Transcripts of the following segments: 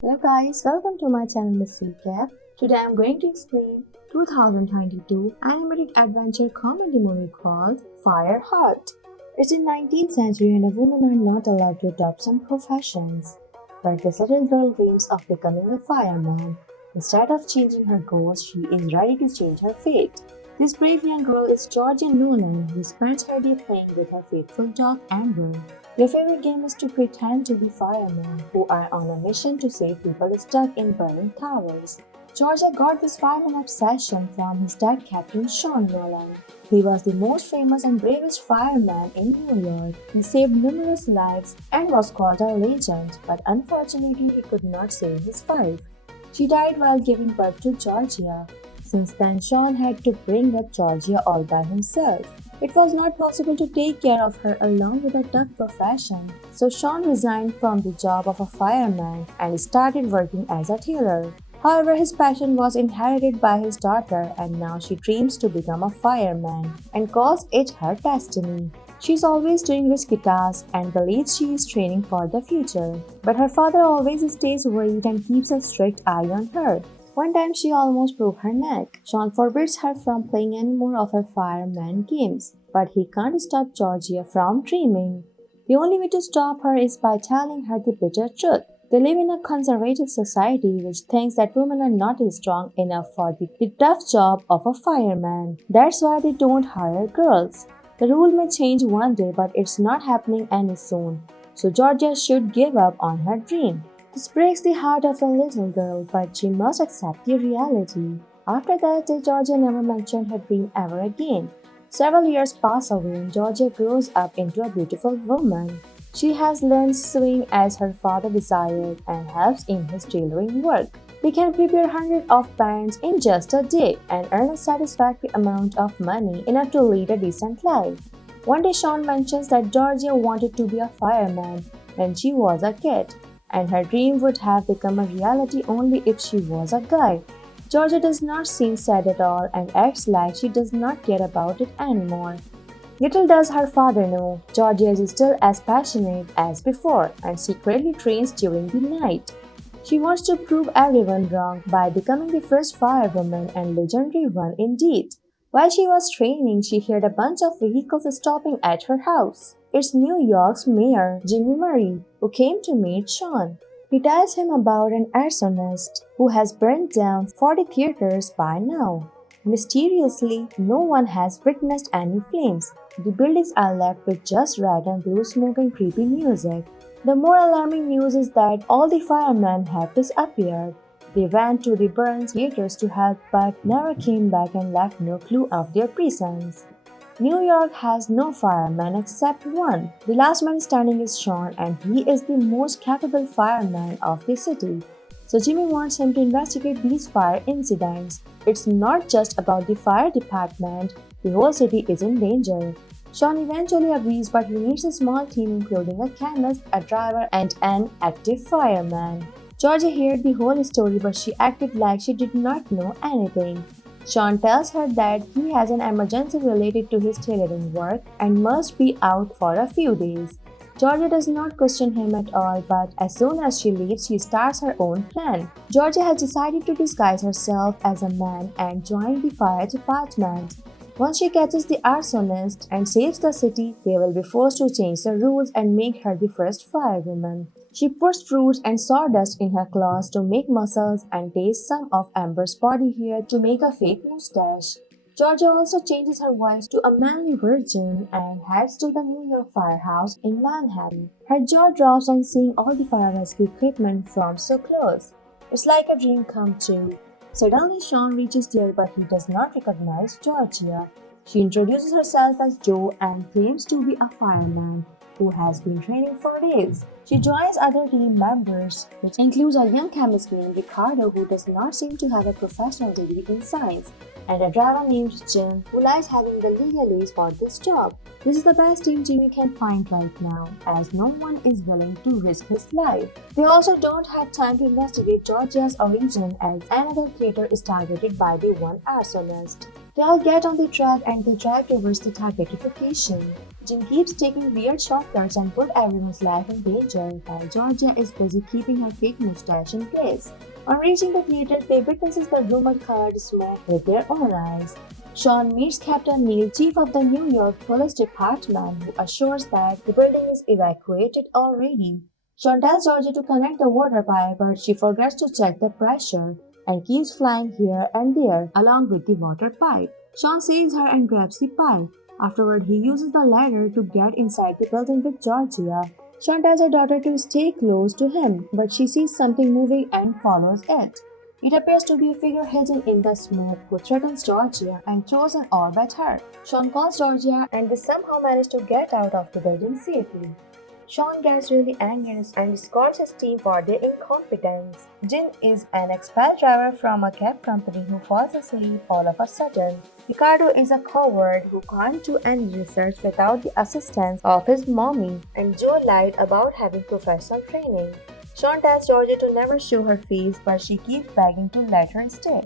Hello guys, welcome to my channel Mystery Recap. Today I am going to explain 2022 animated adventure comedy movie called Fireheart. It's in 19th century and a woman are not allowed to adopt some professions. But this little girl dreams of becoming a fireman. Instead of changing her goals, she is ready to change her fate. This brave young girl is Georgia Nolan, who spends her day playing with her faithful dog Amber. Their favorite game is to pretend to be firemen who are on a mission to save people stuck in burning towers. Georgia got this fireman obsession from his dad, Captain Sean Nolan. He was the most famous and bravest fireman in New York. He saved numerous lives and was called a legend, but unfortunately he could not save his wife. She died while giving birth to Georgia. Since then, Sean had to bring up Georgia all by himself. It was not possible to take care of her along with a tough profession, so Sean resigned from the job of a fireman and started working as a tailor. However, his passion was inherited by his daughter and now she dreams to become a fireman and calls it her destiny. She's always doing risky tasks and believes she is training for the future. But her father always stays worried and keeps a strict eye on her. One time she almost broke her neck. Sean forbids her from playing any more of her fireman games, but he can't stop Georgia from dreaming. The only way to stop her is by telling her the bitter truth. They live in a conservative society which thinks that women are not strong enough for the tough job of a fireman. That's why they don't hire girls. The rule may change one day, but it's not happening any soon. So Georgia should give up on her dream. This breaks the heart of the little girl, but she must accept the reality. After that day, Georgia never mentioned her dream ever again. Several years pass away and Georgia grows up into a beautiful woman. She has learned sewing as her father desired and helps in his tailoring work. They can prepare hundreds of pants in just a day and earn a satisfactory amount of money enough to lead a decent life. One day Sean mentions that Georgia wanted to be a fireman when she was a kid, and her dream would have become a reality only if she was a guy. Georgia does not seem sad at all and acts like she does not care about it anymore. Little does her father know, Georgia is still as passionate as before and secretly trains during the night. She wants to prove everyone wrong by becoming the first firewoman and legendary one indeed. While she was training, she heard a bunch of vehicles stopping at her house. It's New York's mayor, Jimmy Murray, who came to meet Sean. He tells him about an arsonist who has burned down 40 theaters by now. Mysteriously, no one has witnessed any flames. The buildings are left with just red and blue smoke and creepy music. The more alarming news is that all the firemen have disappeared. They went to the burned theaters to help but never came back and left no clue of their presence. New York has no fireman except one. The last man standing is Sean and he is the most capable fireman of the city. So Jimmy wants him to investigate these fire incidents. It's not just about the fire department, the whole city is in danger. Sean eventually agrees but he needs a small team including a chemist, a driver and an active fireman. Georgia heard the whole story but she acted like she did not know anything. Sean tells her that he has an emergency related to his tailoring work and must be out for a few days. Georgia does not question him at all, but as soon as she leaves, she starts her own plan. Georgia has decided to disguise herself as a man and join the fire department. Once she catches the arsonist and saves the city, they will be forced to change the rules and make her the first firewoman. She puts fruits and sawdust in her claws to make muscles and tastes some of Amber's body hair to make a fake mustache. Georgia also changes her voice to a manly virgin and heads to the New York firehouse in Manhattan. Her jaw drops on seeing all the fire rescue equipment from so close. It's like a dream come true. Suddenly, Sean reaches there but he does not recognize Georgia. She introduces herself as Joe and claims to be a fireman who has been training for days. She joins other team members, which includes a young chemist named Ricardo who does not seem to have a professional degree in science, and a driver named Jim who likes having the legalese for this job. This is the best team Jimmy can find right now, as no one is willing to risk his life. They also don't have time to investigate Georgia's origin as another theater is targeted by the one arsonist. They all get on the truck and they drive towards the targeted location. Jim keeps taking weird shortcuts and put everyone's life in danger, while Georgia is busy keeping her fake mustache in place. On reaching the theater, they witnesses the rumored-colored smoke with their own eyes. Sean meets Captain Neil, chief of the New York Police Department, who assures that the building is evacuated already. Sean tells Georgia to connect the water pipe, but she forgets to check the pressure and keeps flying here and there along with the water pipe. Sean saves her and grabs the pipe. Afterward, he uses the ladder to get inside the building with Georgia. Sean tells her daughter to stay close to him, but she sees something moving and follows it. It appears to be a figure hidden in the smoke who threatens Georgia and throws an orb at her. Sean calls Georgia and they somehow manage to get out of the building safely. Sean gets really angry and scolds his team for their incompetence. Jin is an expert driver from a cab company who falls asleep all of a sudden. Ricardo is a coward who can't do any research without the assistance of his mommy, and Joe lied about having professional training. Sean tells Georgia to never show her face, but she keeps begging to let her stay.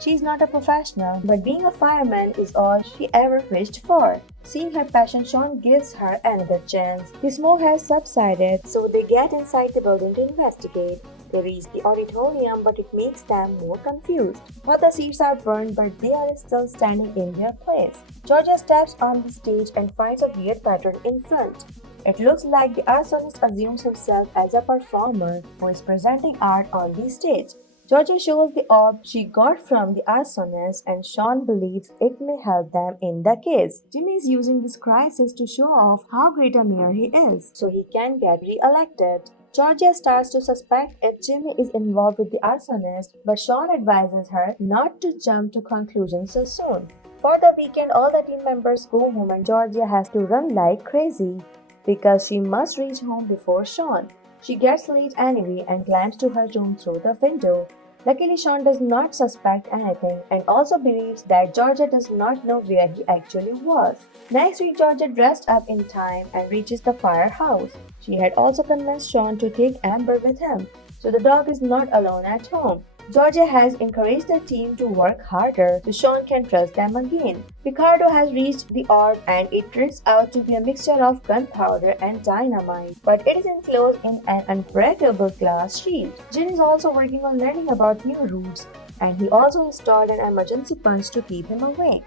She is not a professional, but being a fireman is all she ever wished for. Seeing her passion, Sean gives her another chance. The smoke has subsided, so they get inside the building to investigate. They reach the auditorium, but it makes them more confused. All the seats are burned, but they are still standing in their place. Georgia steps on the stage and finds a weird pattern in front. It looks like the arsonist assumes himself as a performer who is presenting art on the stage. Georgia shows the orb she got from the arsonist, and Sean believes it may help them in the case. Jimmy is using this crisis to show off how great a mayor he is, so he can get re-elected. Georgia starts to suspect if Jimmy is involved with the arsonist, but Sean advises her not to jump to conclusions so soon. For the weekend, all the team members go home and Georgia has to run like crazy because she must reach home before Sean. She gets late anyway and climbs to her room through the window. Luckily, Sean does not suspect anything and also believes that Georgia does not know where he actually was. Next week, Georgia dressed up in time and reaches the firehouse. She had also convinced Sean to take Amber with him, so the dog is not alone at home. Georgia has encouraged the team to work harder so Sean can trust them again. Ricardo has reached the orb and it turns out to be a mixture of gunpowder and dynamite, but it is enclosed in an unbreakable glass shield. Jin is also working on learning about new routes, and he also installed an emergency punch to keep him awake.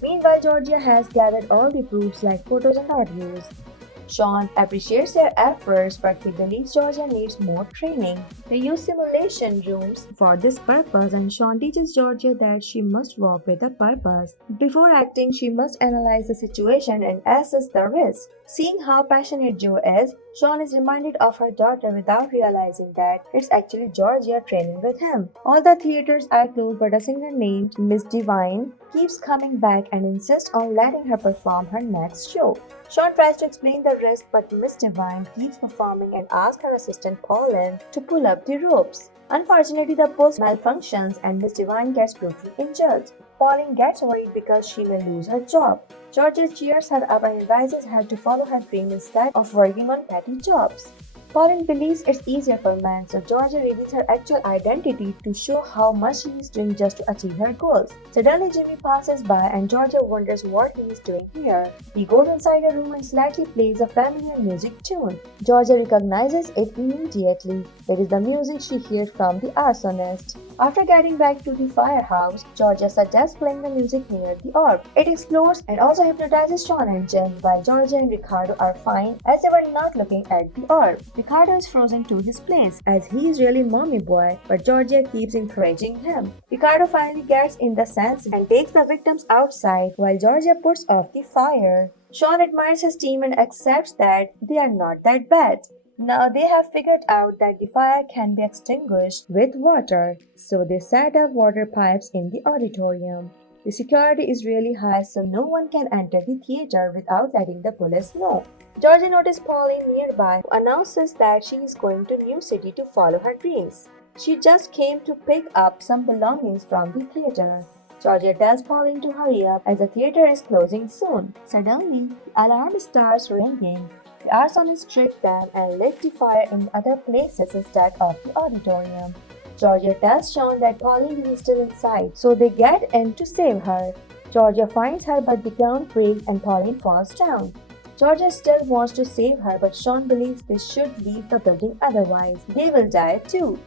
Meanwhile, Georgia has gathered all the proofs like photos and audios. Sean appreciates their efforts, but he believes Georgia needs more training. They use simulation rooms for this purpose, and Sean teaches Georgia that she must walk with a purpose. Before acting, she must analyze the situation and assess the risk. Seeing how passionate Joe is, Sean is reminded of her daughter without realizing that it's actually Georgia training with him. All the theaters are closed, but a singer named Miss Divine keeps coming back and insists on letting her perform her next show. Sean tries to explain the risk, but Miss Divine keeps performing and asks her assistant Pauline to pull up the ropes. Unfortunately, the pulse malfunctions and Miss Divine gets brutally injured. Pauline gets worried because she may lose her job. Georgia cheers her up and advises her to follow her dream instead of working on petty jobs. Pauline believes it's easier for men, so Georgia reveals her actual identity to show how much she is doing just to achieve her goals. Suddenly, Jimmy passes by and Georgia wonders what he is doing here. He goes inside a room and slightly plays a familiar music tune. Georgia recognizes it immediately. It is the music she hears from the arsonist. After getting back to the firehouse, Georgia suggests playing the music near the orb. It explodes and also hypnotizes Sean and Jen, while Georgia and Ricardo are fine as they were not looking at the orb. Ricardo is frozen to his place as he is really mommy boy, but Georgia keeps encouraging him. Ricardo finally gets in the sense and takes the victims outside while Georgia puts off the fire. Sean admires his team and accepts that they are not that bad. Now they have figured out that the fire can be extinguished with water, so they set up water pipes in the auditorium. The security is really high, so no one can enter the theater without letting the police know. Georgia notices Pauline nearby, who announces that she is going to New City to follow her dreams. She just came to pick up some belongings from the theater. Georgia tells Pauline to hurry up as the theater is closing soon. Suddenly, the alarm starts ringing. The arsonists trick them and lit the fire in other places instead of the auditorium. Georgia tells Sean that Pauline is still inside, so they get in to save her. Georgia finds her, but the ground breaks and Pauline falls down. Georgia still wants to save her, but Sean believes they should leave the building, otherwise they will die too.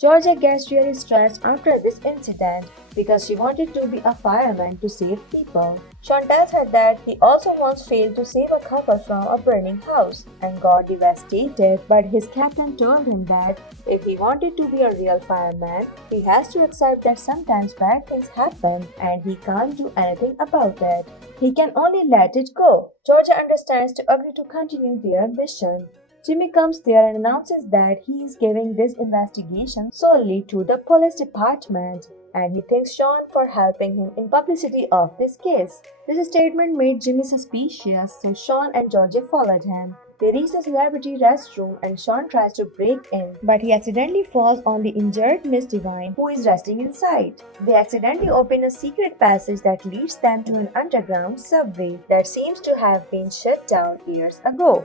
Georgia gets really stressed after this incident because she wanted to be a fireman to save people. Sean tells her that he also once failed to save a couple from a burning house and got devastated, but his captain told him that if he wanted to be a real fireman, he has to accept that sometimes bad things happen and he can't do anything about it. He can only let it go. Georgia understands to agree to continue their mission. Jimmy comes there and announces that he is giving this investigation solely to the police department, and he thanks Sean for helping him in publicity of this case. This statement made Jimmy suspicious, so Sean and Georgia followed him. They reach the celebrity restroom and Sean tries to break in, but he accidentally falls on the injured Miss Divine, who is resting inside. They accidentally open a secret passage that leads them to an underground subway that seems to have been shut down years ago.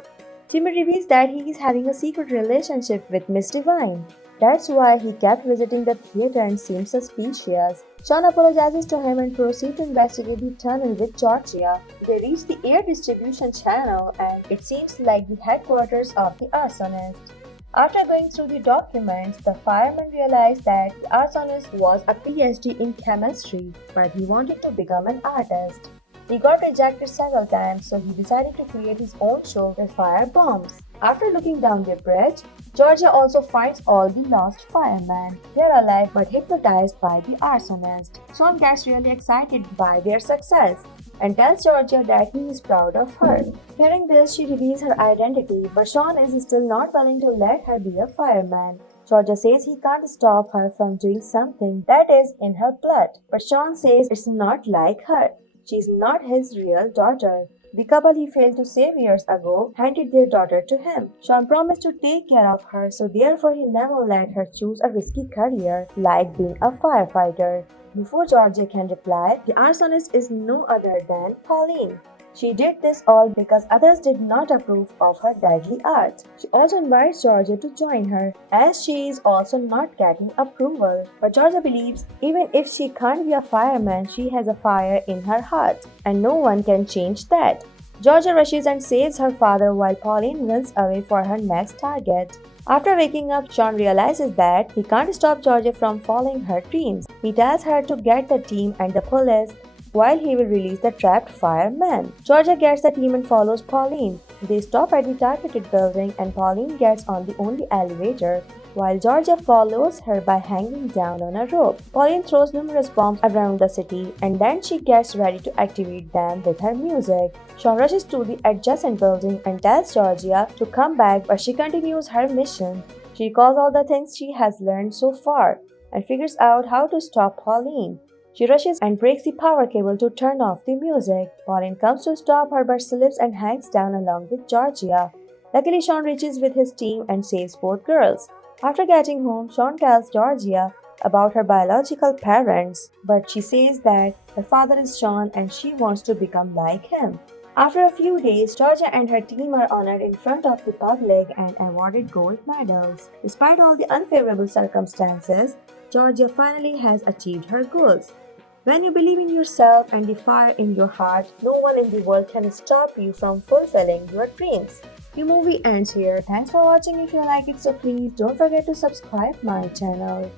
Jimmy reveals that he is having a secret relationship with Miss Divine. That's why he kept visiting the theater and seemed suspicious. Sean apologizes to him and proceeds to investigate the tunnel with Georgia. They reach the air distribution channel and it seems like the headquarters of the arsonist. After going through the documents, the firemen realized that the arsonist was a PhD in chemistry, but he wanted to become an artist. He got rejected several times, so he decided to create his own show with fire bombs. After looking down the bridge, Georgia also finds all the lost firemen. They are alive but hypnotized by the arsonist. Sean gets really excited by their success and tells Georgia that he is proud of her. Hearing this, she reveals her identity, but Sean is still not willing to let her be a fireman. Georgia says he can't stop her from doing something that is in her blood, but Sean says it's not like her. She's not his real daughter. The couple he failed to save years ago handed their daughter to him. Sean promised to take care of her, so therefore he never let her choose a risky career like being a firefighter. Before Georgia can reply, the arsonist is no other than Pauline. She did this all because others did not approve of her deadly art. She also invites Georgia to join her, as she is also not getting approval. But Georgia believes even if she can't be a fireman, she has a fire in her heart, and no one can change that. Georgia rushes and saves her father while Pauline runs away for her next target. After waking up, Sean realizes that he can't stop Georgia from following her dreams. He tells her to get the team and the police, while he will release the trapped firemen. Georgia gets the team and follows Pauline. They stop at the targeted building and Pauline gets on the only elevator, while Georgia follows her by hanging down on a rope. Pauline throws numerous bombs around the city and then she gets ready to activate them with her music. Sean rushes to the adjacent building and tells Georgia to come back, but she continues her mission. She recalls all the things she has learned so far and figures out how to stop Pauline. She rushes and breaks the power cable to turn off the music. Pauline comes to stop her but slips and hangs down along with Georgia. Luckily, Sean reaches with his team and saves both girls. After getting home, Sean tells Georgia about her biological parents, but she says that her father is Sean and she wants to become like him. After a few days, Georgia and her team are honored in front of the public and awarded gold medals. Despite all the unfavorable circumstances, Georgia finally has achieved her goals. When you believe in yourself and the fire in your heart, no one in the world can stop you from fulfilling your dreams. The movie ends here. Thanks for watching. If you like it, so please don't forget to subscribe my channel.